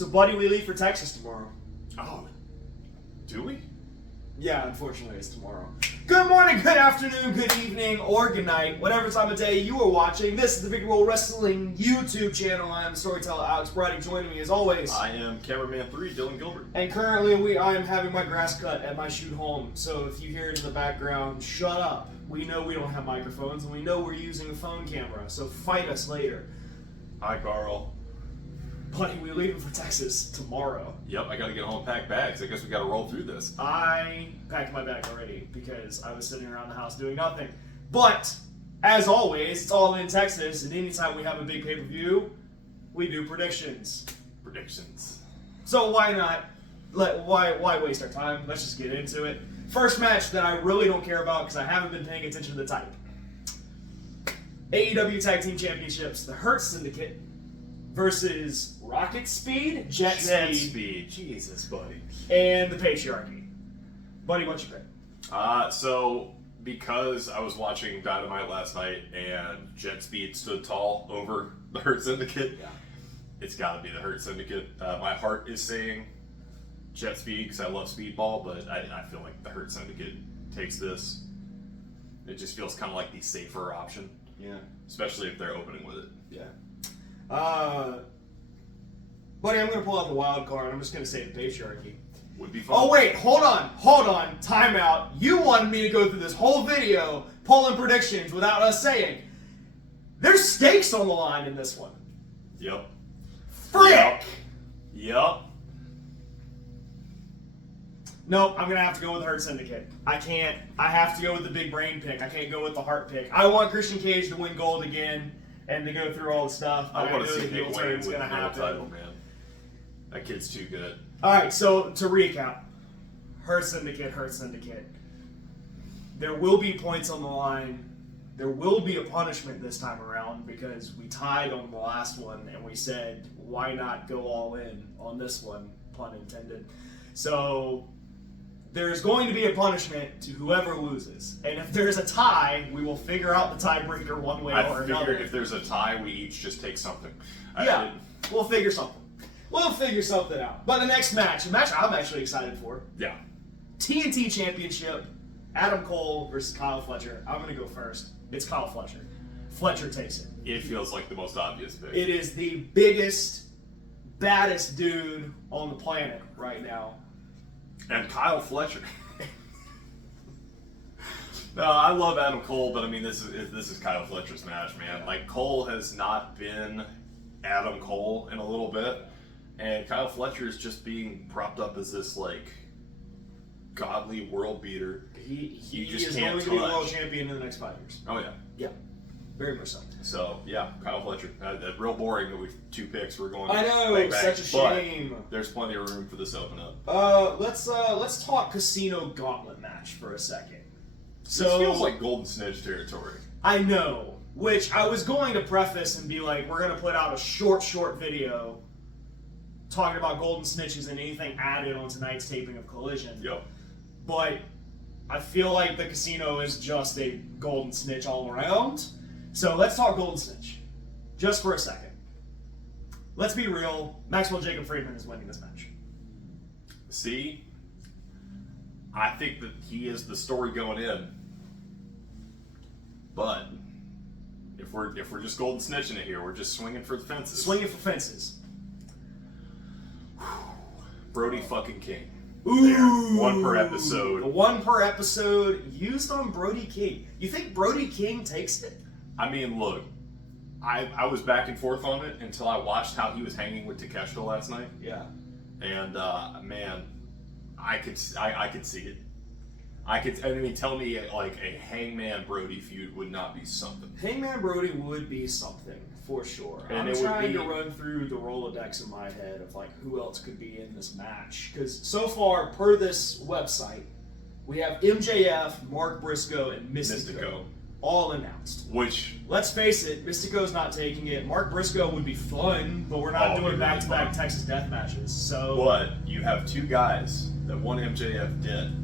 So, buddy, we leave for Texas tomorrow. Oh, do we? Yeah, unfortunately, it's tomorrow. Good morning, good afternoon, good evening, or good night, whatever time of day you are watching. This is the Big Roll Wrestling YouTube channel. I am storyteller Alex Brady. Joining me as always. I am cameraman 3, Dylan Gilbert. And currently, I am having my grass cut at my shoot home. So if you hear it in the background, shut up. We know we don't have microphones, and we know we're using a phone camera. So fight us later. Hi, Carl. Buddy, we're leaving for Texas tomorrow. Yep, I gotta get home and pack bags. I guess we gotta roll through this. I packed my bag already because I was sitting around the house doing nothing. But, as always, it's all in Texas, and anytime we have a big pay-per-view, we do predictions. So why not? Why waste our time? Let's just get into it. First match that I really don't care about because I haven't been paying attention to the type. AEW Tag Team Championships, the Hurt Syndicate versus Rocket Speed, Jet Speed, Jesus, buddy. and the Patriarchy. Buddy, what's your pick? So because I was watching Dynamite last night and Jet Speed stood tall over the Hurt Syndicate, it's gotta be the Hurt Syndicate. My heart is saying Jet Speed because I love Speedball, but I feel like the Hurt Syndicate takes this. It just feels kind of like the safer option. Yeah. Especially if they're opening with it. Yeah. Buddy, I'm going to pull out the wild card. I'm just going to say the Patriarchy. Would be fun. Oh, wait. Hold on. Time out. You wanted me to go through this whole video pulling predictions without us saying. There's stakes on the line in this one. Yep. Frick! Yep. Nope, I'm going to have to go with Hurt Syndicate. I can't. I have to go with the big brain pick. I can't go with the heart pick. I want Christian Cage to win gold again and to go through all the stuff. I want to see the Nick heel Wayne turn's win gonna the happen. title, man. That kid's too good. Alright, so to recap. Hurt Syndicate. There will be points on the line. There will be a punishment this time around because we tied on the last one and we said, why not go all in on this one? Pun intended. So there's going to be a punishment to whoever loses. And if there's a tie, we will figure out the tiebreaker one way or another. If there's a tie, we each just take something. We'll figure something. We'll figure something out. But the next match, a match I'm actually excited for. Yeah. TNT Championship, Adam Cole versus Kyle Fletcher. I'm going to go first. It's Kyle Fletcher. Fletcher takes it. It feels like the most obvious pick. It is the biggest, baddest dude on the planet right now. And Kyle Fletcher. No, I love Adam Cole, but I mean, this is Kyle Fletcher's match, man. Like, Cole has not been Adam Cole in a little bit, and Kyle Fletcher is just being propped up as this, like, godly world beater. He just is can't going to be touch. world champion in the next 5 years. Oh, yeah. Yeah, very much so. So, yeah, Kyle Fletcher. Real boring that we've 2 picks. We're going I know, bang, bang. such a shame. But there's plenty of room for this to open up. Let's talk Casino Gauntlet match for a second. So This feels like Golden Snitch territory. I know, which I was going to preface and be like, we're going to put out a short video talking about Golden Snitches and anything added on tonight's taping of Collision. Yep. But I feel like the Casino is just a Golden Snitch all around. So let's talk Golden Snitch. Just for a second. Let's be real. Maxwell Jacob Friedman is winning this match. See? I think that he is the story going in. But if we're just Golden Snitching it here, we're just swinging for the fences. Swinging for fences. Brody fucking King. Ooh. There. 1 per episode. 1 per episode used on Brody King. You think Brody King takes it? I mean, look, I was back and forth on it until I watched how he was hanging with Takeshita last night. Yeah. And man, I could see it. Tell me like a Hangman Brody feud would not be something. Hangman Brody would be something for sure. And I'm trying to run through the Rolodex in my head of like who else could be in this match because so far per this website we have MJF, Mark Briscoe, and Mystico. All announced. Which, let's face it, Mystico's not taking it. Mark Briscoe would be fun, but we're not doing back-to-back Texas death matches. So, but you have 2 guys that won MJF dead.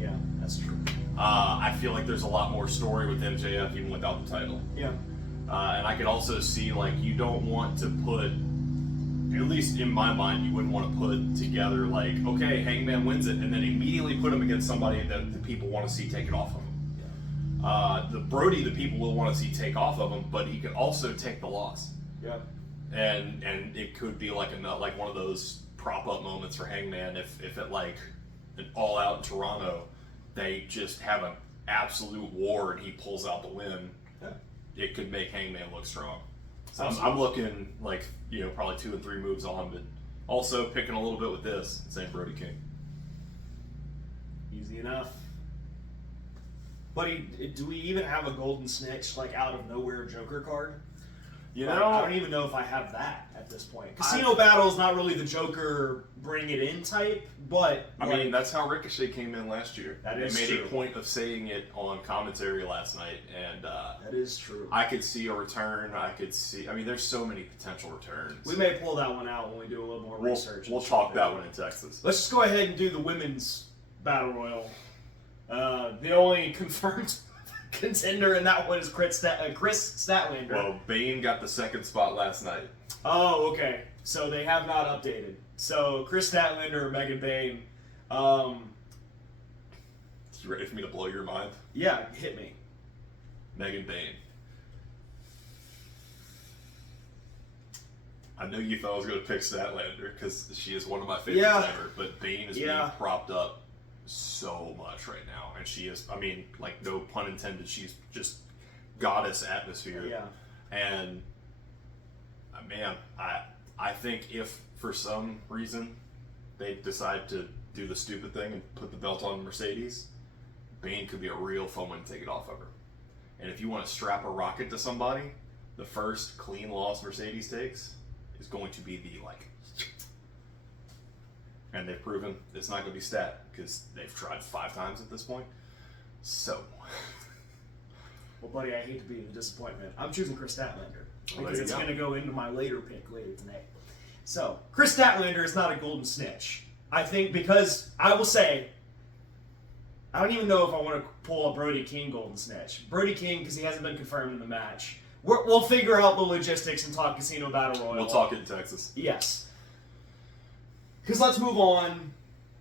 Yeah, that's true. I feel like there's a lot more story with MJF even without the title. Yeah. And I could also see like you don't want to put at least in my mind, you wouldn't want to put together like, okay, Hangman wins it, and then immediately put him against somebody that the people want to see take it off of him. The Brody, the people will want to see take off of him, but he can also take the loss. Yeah. And it could be like one of those prop up moments for Hangman if at like an All Out in Toronto, they just have an absolute war and he pulls out the win. Yeah. It could make Hangman look strong. So I'm looking like, probably 2 and 3 moves on, but also picking a little bit with this, saying Brody King. Easy enough. Buddy, do we even have a golden snitch, like out of nowhere Joker card? I don't even know if I have that at this point. Casino Battle is not really the Joker bring it in type, but I mean that's how Ricochet came in last year. They made a point of saying it on commentary last night, and that is true. I could see a return. There's so many potential returns. We may pull that one out when we do a little more research. We'll talk that one in Texas. Let's just go ahead and do the women's battle royal. The only confirmed contender in that one is Chris Statlander. Well, Bane got the 2nd spot last night. Oh, okay. So they have not updated. So Chris Statlander or Megan Bane. You ready for me to blow your mind? Yeah, hit me. Megan Bane. I know you thought I was going to pick Statlander because she is one of my favorites ever, but Bane is being propped up so much right now, and she is, no pun intended, she's just goddess atmosphere. Yeah. And man, I think if for some reason they decide to do the stupid thing and put the belt on Mercedes, Bane could be a real fun one to take it off of her. And if you want to strap a rocket to somebody, the first clean loss Mercedes takes is going to be and they've proven it's not going to be Stat because they've tried 5 times at this point. So, well, buddy, I hate to be a disappointment. I'm choosing Chris Statlander because it's going to go into my later pick later tonight. So, Chris Statlander is not a golden snitch. I think because I will say, I don't even know if I want to pull a Brody King golden snitch. Brody King because he hasn't been confirmed in the match. We'll figure out the logistics and talk Casino Battle Royal. We'll talk it in Texas. Yes. Because let's move on.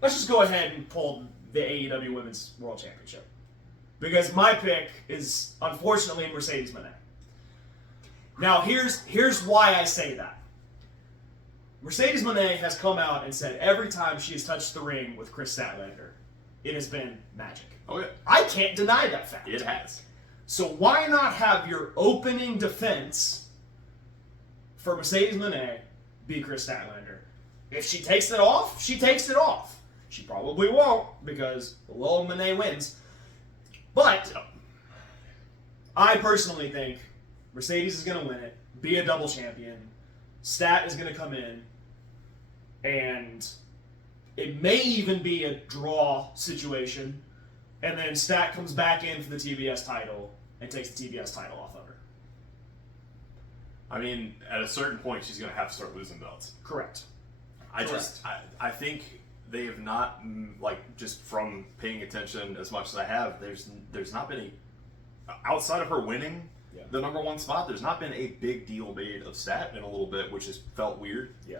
Let's just go ahead and pull the AEW Women's World Championship. Because my pick is, unfortunately, Mercedes Moné. Now, here's why I say that. Mercedes Moné has come out and said every time she has touched the ring with Chris Statlander, it has been magic. Oh, yeah. I can't deny that fact. It has. So why not have your opening defense for Mercedes Moné be Chris Statlander? If she takes it off, she takes it off. She probably won't because, well, Moné wins. But I personally think Mercedes is going to win it, be a double champion. Stat is going to come in, and it may even be a draw situation. And then Stat comes back in for the TBS title and takes the TBS title off of her. At a certain point, she's going to have to start losing belts. Correct. I think they have not, just from paying attention as much as I have, there's not been outside of her winning the number 1 spot, there's not been a big deal made of Stat in a little bit, which has felt weird. Yeah.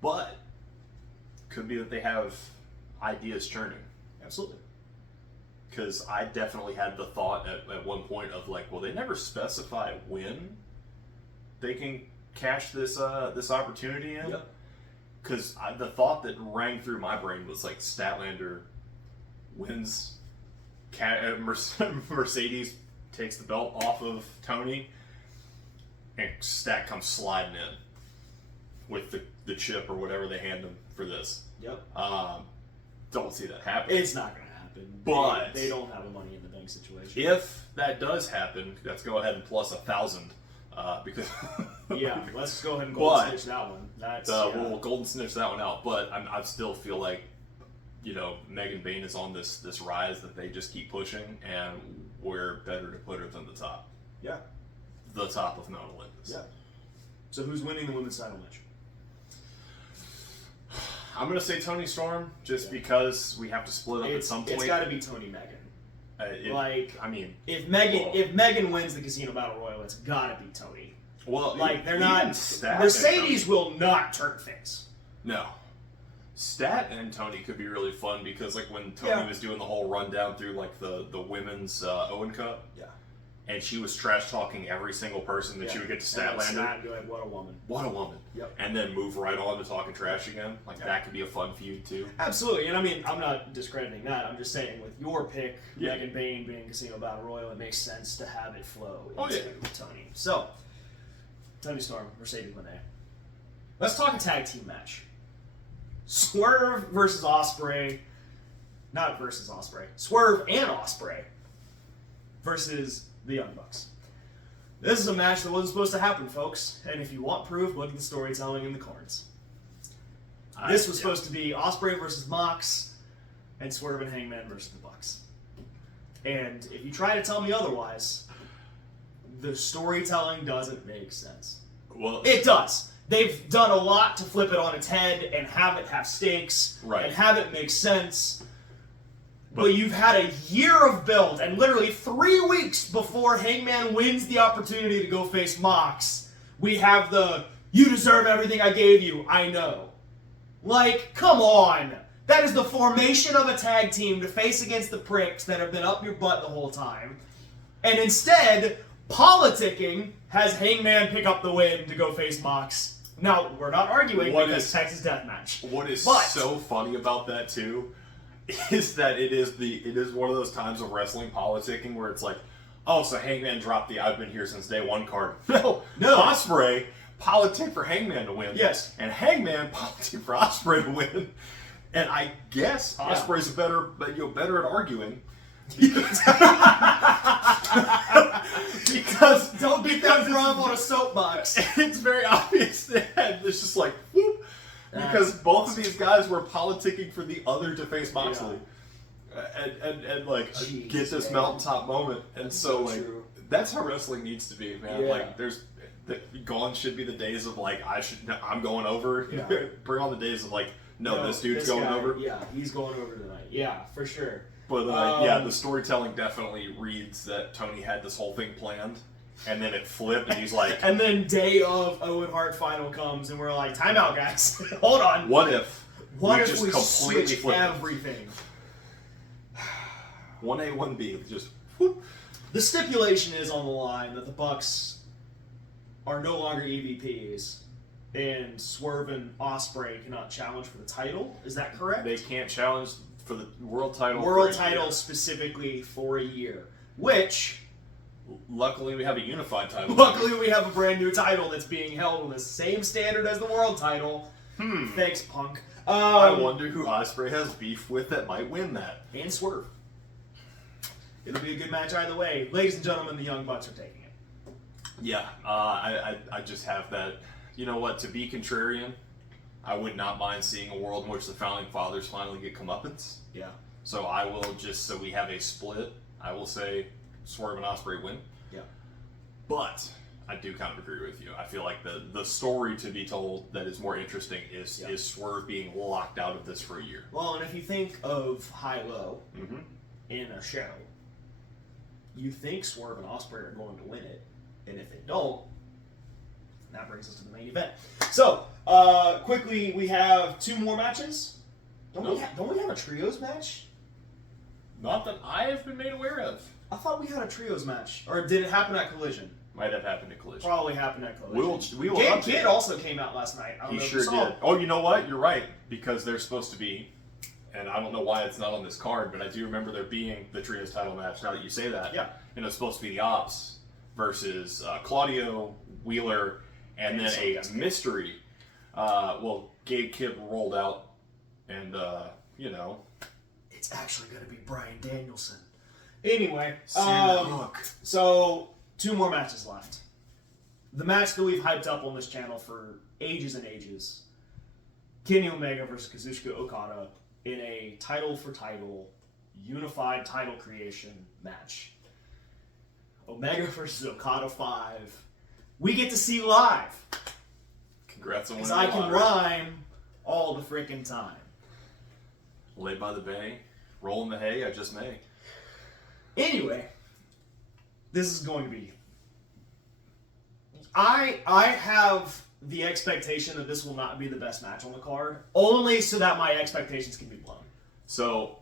But could be that they have ideas churning. Absolutely. Because I definitely had the thought at one point of they never specify when they can cash this opportunity in. Yep. Because the thought that rang through my brain was Statlander wins, Mercedes takes the belt off of Tony, and Stat comes sliding in with the chip or whatever they hand him for this. Yep. Don't see that happen. It's not going to happen. But they don't have a Money in the Bank situation. If that does happen, let's go ahead and plus 1,000. Because yeah, let's go ahead and golden snitch that one. We'll golden snitch that one out. But I still feel like, Megan Bane is on this rise that they just keep pushing, and we're better to put her than the top. Yeah. The top of Mount Olympus. Yeah. So who's winning the women's title match? I'm going to say Tony Storm, just because we have to split up at some point. It's got to be Tony Megan. If Megan wins the Casino Battle Royal, it's got to be Tony. Well, Like, they're even not... Stat Mercedes will not turn face. No. Stat and Tony could be really fun because, like, when Tony was doing the whole rundown through, like, the women's Owen Cup, and she was trash-talking every single person that she would get to Statlander. Stat and be like, what a woman. What a woman. Yep. And then move right on to talking trash again. Like, that could be a fun feud, too. Absolutely. And I mean, I'm not discrediting that. I'm just saying, with your pick, Megan Bain being Casino Battle Royal, it makes sense to have it flow into Tony. So, Tony Storm, Mercedes Moné. Let's talk a tag team match. Swerve versus Ospreay. Not versus Ospreay. Swerve and Ospreay versus the Young Bucks. This is a match that wasn't supposed to happen, folks. And if you want proof, look at the storytelling in the cards. This was supposed to be Ospreay versus Mox, and Swerve and Hangman versus the Bucks. And if you try to tell me otherwise, the storytelling doesn't make sense. Well, it does. They've done a lot to flip it on its head and have it have stakes and have it make sense. But you've had a year of build, and literally 3 weeks before Hangman wins the opportunity to go face Mox, we have the, you deserve everything I gave you, I know. Like, come on. That is the formation of a tag team to face against the pricks that have been up your butt the whole time. And instead, politicking has Hangman pick up the win to go face Mox. Now, we're not arguing because Texas Deathmatch. What is so funny about that, too, is that it is one of those times of wrestling politicking where it's like, oh, so Hangman dropped the I've been here since day one card. No. Ospreay politic for Hangman to win. Yes. And Hangman politic for Ospreay to win. And I guess Ospreay's better at arguing. Because don't beat that drum on a soapbox. It's very obvious that it's just like whoop, because both of these guys were politicking for the other to face Moxley, and like get this mountaintop moment. And so like that's how wrestling needs to be, man. Like gone should be the days of like I'm going over. Bring on the days of like no this dude's going over. Yeah, he's going over tonight. Yeah, for sure. But the storytelling definitely reads that Tony had this whole thing planned, and then it flipped, and he's like... and then day of Owen Hart final comes, and we're like, time out, guys. Hold on. What if we just completely switch everything? 1A, 1B, just... Whoop. The stipulation is on the line that the Bucks are no longer EVPs, and Swerve and Ospreay cannot challenge for the title. Is that correct? They can't challenge for the world title. World title specifically for a year, which luckily we have a unified title. Luckily we have a brand new title that's being held on the same standard as the world title. Thanks, Punk. I wonder who Ospreay has beef with that might win that. And Swerve. It'll be a good match either way. Ladies and gentlemen, the Young Bucks are taking it. Yeah, I just have that. You know what? To be contrarian, I would not mind seeing a world in which the Founding Fathers finally get comeuppance. Yeah. So I will so we have a split, I will say Swerve and Ospreay win. Yeah. But I do kind of agree with you. I feel like the story to be told that is more interesting is Swerve being locked out of this for a year. Well, and if you think of high-low in a show, you think Swerve and Ospreay are going to win it. And if they don't, that brings us to the main event. So, quickly, we have 2 more matches. Don't we have a trios match? Not that I have been made aware of. I thought we had a trios match. Or did it happen at Collision? Might have happened at Collision. Probably happened at Collision. We will Gabe Kidd also came out last night. He sure did. Oh, you know what? You're right. Because they're supposed to be, and I don't know why it's not on this card, but I do remember there being the trios title match, now that you say that. Yeah. And it's supposed to be the Ops versus Claudio, Wheeler, and then a mystery. Gabe Kidd rolled out, and, it's actually going to be Bryan Danielson. Anyway, so 2 more matches left. The match that we've hyped up on this channel for ages and ages. Kenny Omega versus Kazuchika Okada in a title-for-title, unified title creation match. Omega versus Okada 5. We get to see live. Congrats on winning. Because I can rhyme all the freaking time. Laid by the bay, rolling the hay, I just may. Anyway, this is going to be I have the expectation that this will not be the best match on the card, only so that my expectations can be blown. So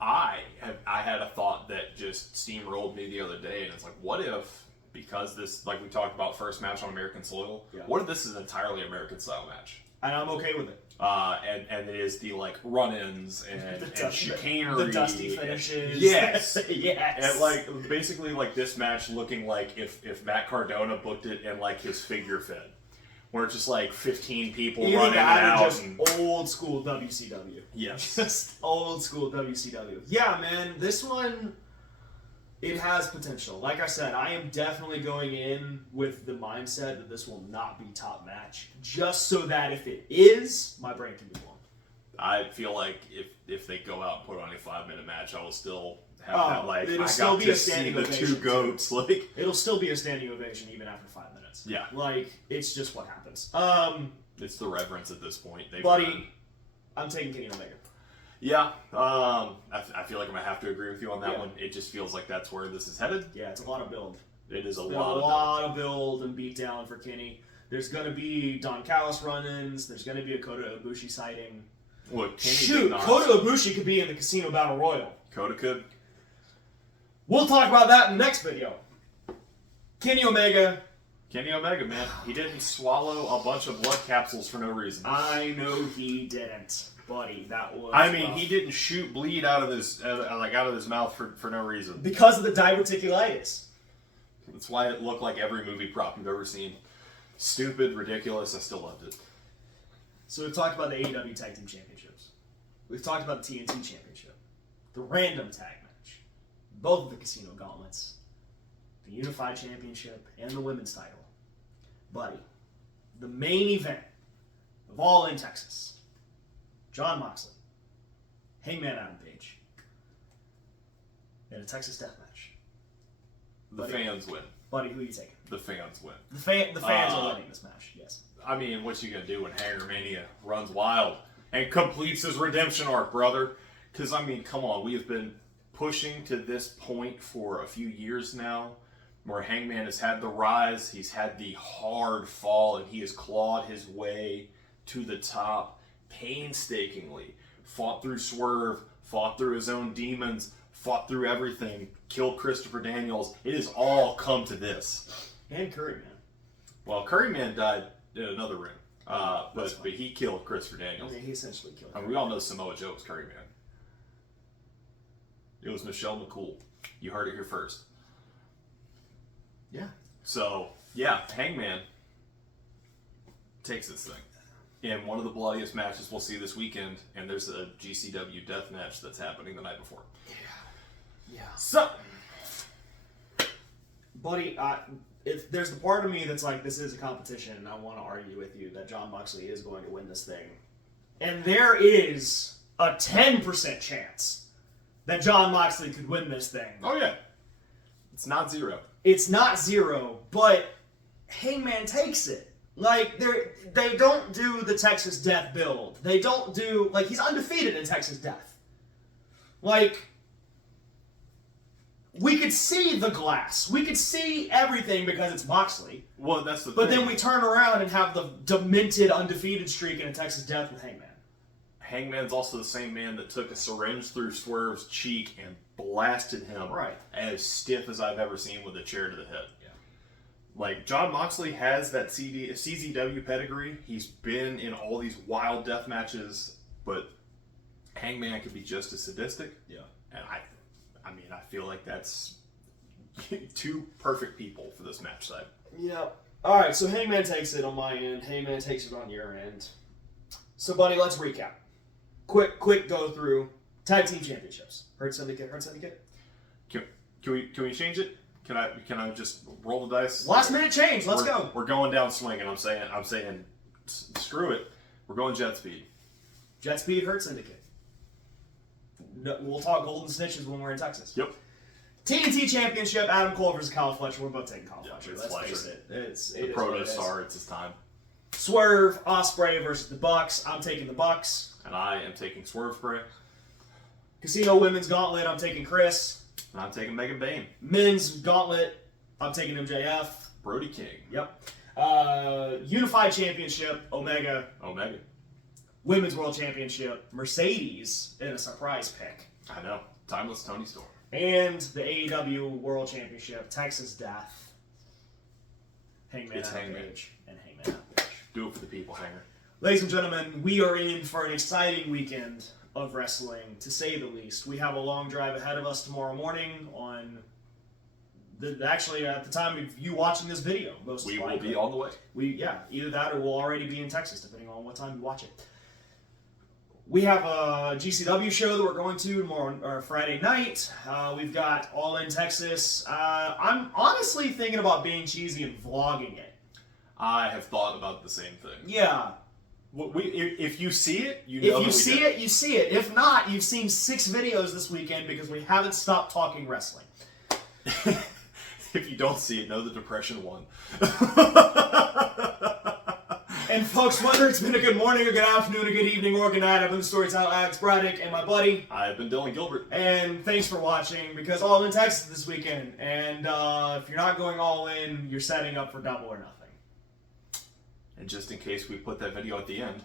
I had a thought that just steamrolled me the other day, and it's like, what if, because this, like we talked about, first match on American soil, what if this is an entirely American style match? And I'm okay with it. And it is the like run-ins and chicanery, the dusty finishes. Yes, yes. And like basically like this match looking like if Matt Cardona booked it in like his figure fit, where it's just like 15 people running out. Just old school WCW. Yes, just old school WCW. Yeah, man, this one. It has potential. Like I said, I am definitely going in with the mindset that this will not be top match, just so that if it is, my brain can be blown. I feel like if they go out and put on a 5-minute match, I will still have that like it'll I still got be to a standing see the ovation, two goats. too. Like it'll still be a standing ovation even after 5 minutes. Yeah, like it's just what happens. It's the reverence at this point. Buddy, I'm taking Kenny Omega. Yeah, I feel like I'm gonna have to agree with you on that one. It just feels like that's where this is headed. Yeah, it's a lot of build. It is a lot of build and beat down for Kenny. There's gonna be Don Callis run-ins. There's gonna be a Kota Ibushi sighting. Look, shoot, Kota Ibushi could be in the Casino Battle Royal. Kota could. We'll talk about that in the next video. Kenny Omega, man, he didn't swallow a bunch of blood capsules for no reason. I know he didn't. Buddy, that was. I mean, rough. he didn't shoot bleed out of his mouth for no reason. Because of the diverticulitis. That's why it looked like every movie prop you've ever seen. Stupid, ridiculous. I still loved it. So we've talked about the AEW Tag Team Championships. We've talked about the TNT Championship, the Random Tag Match, both of the Casino Gauntlets, the Unified Championship, and the Women's Title. Buddy, the main event of All in Texas. Jon Moxley, Hangman Adam Page, in a Texas death match. The fans win. Buddy, who are you taking? The fans win. The fans are winning this match, yes. I mean, what's you gonna do when Hanger Mania runs wild and completes his redemption arc, brother? Because, I mean, come on, we have been pushing to this point for a few years now, where Hangman has had the rise, he's had the hard fall, and he has clawed his way to the top painstakingly, fought through Swerve, fought through his own demons, fought through everything, killed Christopher Daniels. It has all come to this. And Curryman. Well, Curryman died in another ring, but he killed Christopher Daniels. I mean, he essentially killed him. I mean, we all know Samoa Joe was Curryman. It was Michelle McCool. You heard it here first. Yeah. So, yeah, Hangman takes this thing. In one of the bloodiest matches we'll see this weekend, and there's a GCW death match that's happening the night before. Yeah. So, buddy, if there's the part of me that's like, this is a competition, and I want to argue with you that Jon Moxley is going to win this thing. And there is a 10% chance that Jon Moxley could win this thing. oh yeah, it's not zero. It's not zero, but Hangman takes it. Like, they don't do the Texas Death build. They don't do, like, he's undefeated in Texas Death. Like, we could see the glass. We could see everything because it's Moxley. Well, that's the But thing. then we turn around and have the demented undefeated streak in a Texas Death with Hangman. Hangman's also the same man that took a syringe through Swerve's cheek and blasted him as stiff as I've ever seen with a chair to the head. Like, Jon Moxley has that CZW pedigree. He's been in all these wild death matches, but Hangman could be just as sadistic. Yeah. And I mean, I feel like that's two perfect people for this match side. Yeah. All right, so Hangman takes it on my end. Hangman takes it on your end. So, buddy, let's recap. Quick go through tag team championships. Hurt Syndicate. Can we change it? Can I just roll the dice? Last minute change. Let's go. We're going down swinging. I'm saying, screw it. We're going jet speed. Jet Speed, Hurt Syndicate. No, we'll talk Golden Snitches when we're in Texas. Yep. TNT Championship, Adam Cole versus Kyle Fletcher. We're both taking Kyle Fletcher. It's Let's Fletcher. face it. It's the proto-star. It's his time. Swerve, Ospreay versus the Bucks. I'm taking the Bucks. And I am taking Swerve Spray. Casino Women's Gauntlet. I'm taking Chris. And I'm taking Megan Bain. Men's Gauntlet. I'm taking MJF. Brody King. Yep. Unified Championship, Omega. Women's World Championship, Mercedes in a surprise pick. I know. Timeless Tony Storm. And the AEW World Championship, Texas Death. Hangman It's Adam Hangman. Page and Hangman Adam Page. Do it for the people, Hanger. Ladies and gentlemen, we are in for an exciting weekend of wrestling, to say the least. We have a long drive ahead of us tomorrow morning on... Actually, at the time of you watching this video, most We likely. will be on the way. Either that or we'll already be in Texas, depending on what time you watch it. We have a GCW show that we're going to tomorrow, or Friday night. We've got All In Texas. I'm honestly thinking about being cheesy and vlogging it. I have thought about the same thing. Yeah. If you see it, you know. If you see it, you see it. If not, you've seen 6 videos this weekend because we haven't stopped talking wrestling. If you don't see it, know the depression won. And folks, whether it's been a good morning or good afternoon or good evening or good night, I've been the storyteller Alex Braddock and my buddy. I've been Dylan Gilbert. And thanks for watching, because All In Texas this weekend. And if you're not going all in, you're setting up for double or nothing. And just in case we put that video at the end,